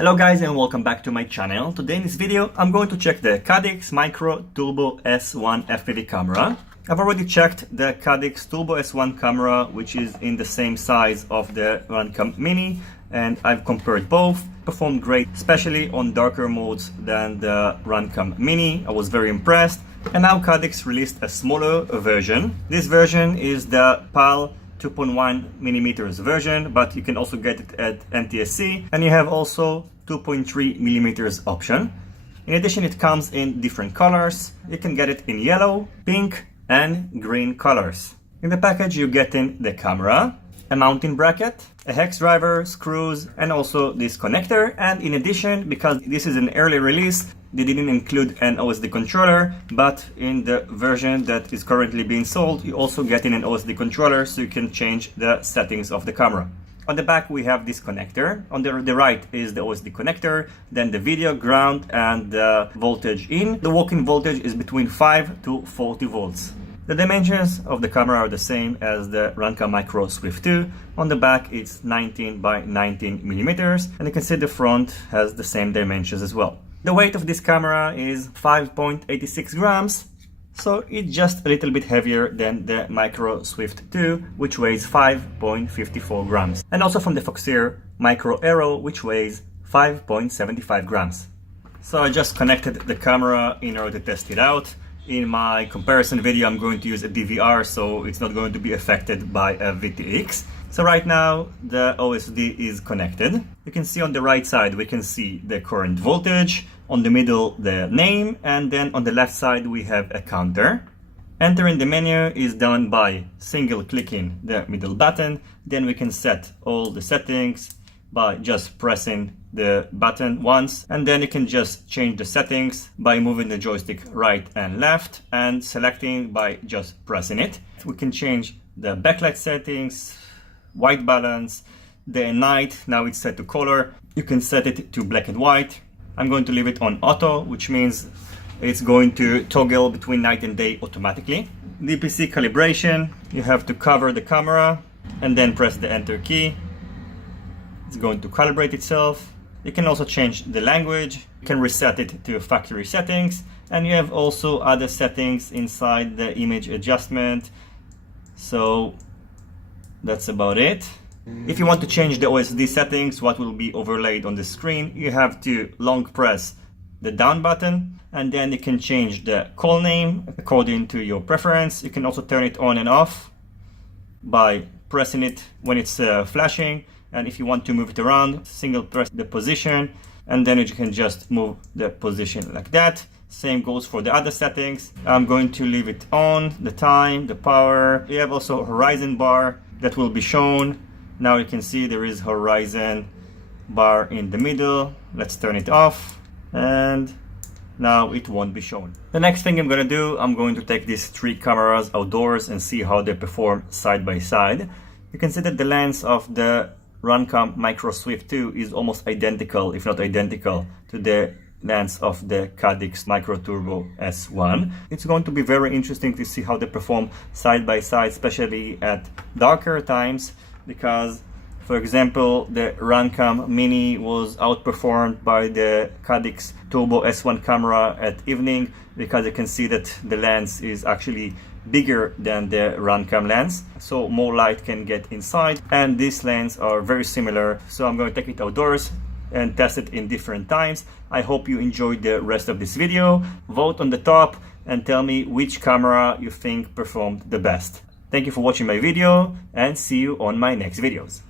Hello guys and welcome back to my channel. Today in this video I'm going to check the Caddx Micro Turbo S1 FPV camera. I've already checked the Caddx Turbo S1 camera, which is in the same size of the Runcam Mini, and I've compared both. Performed great, especially on darker modes than the Runcam Mini. I was very impressed. And now Caddx released a smaller version. This version is the PAL 2.1 millimeters version, but you can also get it at NTSC, and you have also 2.3 millimeters option. In addition, it comes in different colors. You can get it in yellow, pink and green colors. In the package you get in the camera, a mounting bracket, a hex driver, screws, and also this connector. And in addition, because this is an early release, they didn't include an OSD controller, but in the version that is currently being sold, you also get in an OSD controller so you can change the settings of the camera. On the back we have this connector. On the right is the OSD connector, then the video, ground and the voltage in. The working voltage is between 5 to 40 volts. The dimensions of the camera are the same as the Runcam Micro Swift 2. On the back it's 19 by 19 millimeters, and you can see the front has the same dimensions as well. The weight of this camera is 5.86 grams, so it's just a little bit heavier than the Micro Swift 2, which weighs 5.54 grams. And also from the Foxeer Micro Aero, which weighs 5.75 grams. So I just connected the camera in order to test it out. In my comparison video I'm going to use a DVR, so it's not going to be affected by a VTX. So right now the OSD is connected. You can see on the right side we can see the current voltage, on the middle the name, and then on the left side we have a counter. Entering the menu is done by single clicking the middle button. Then we can set all the settings by just pressing the button once, and then you can just change the settings by moving the joystick right and left and selecting by just pressing it. We can change the backlight settings, white balance, day and night. Now it's set to color. You can set it to black and white. I'm going to leave it on auto, which means it's going to toggle between night and day automatically. Dpc calibration, you have to cover the camera and then press the enter key. It's going to calibrate itself. You can also change the language. You can reset it to factory settings, and you have also other settings inside the image adjustment. So that's about it. If you want to change the OSD settings, what will be overlaid on the screen, you have to long press the down button, and then you can change the call name according to your preference. You can also turn it on and off by pressing it when it's flashing. And if you want to move it around, single press the position, and then you can just move the position like that. Same goes for the other settings. I'm going to leave it on, the time, the power. You have also a horizon bar that will be shown. Now you can see there is horizon bar in the middle. Let's turn it off, and now it won't be shown. The next thing I'm going to do, I'm going to take these three cameras outdoors and see how they perform side by side. You can see that the lens of the Runcam Micro Swift 2 is almost identical, if not identical, to the lens of the Caddx Micro Turbo S1. It's going to be very interesting to see how they perform side by side, especially at darker times, because for example the Runcam Mini was outperformed by the Caddx Turbo S1 camera at evening, because you can see that the lens is actually bigger than the Runcam lens, so more light can get inside, and these lenses are very similar. So I'm going to take it outdoors and test it in different times. I hope you enjoyed the rest of this video. Vote on the top and tell me which camera you think performed the best. Thank you for watching my video, and see you on my next videos.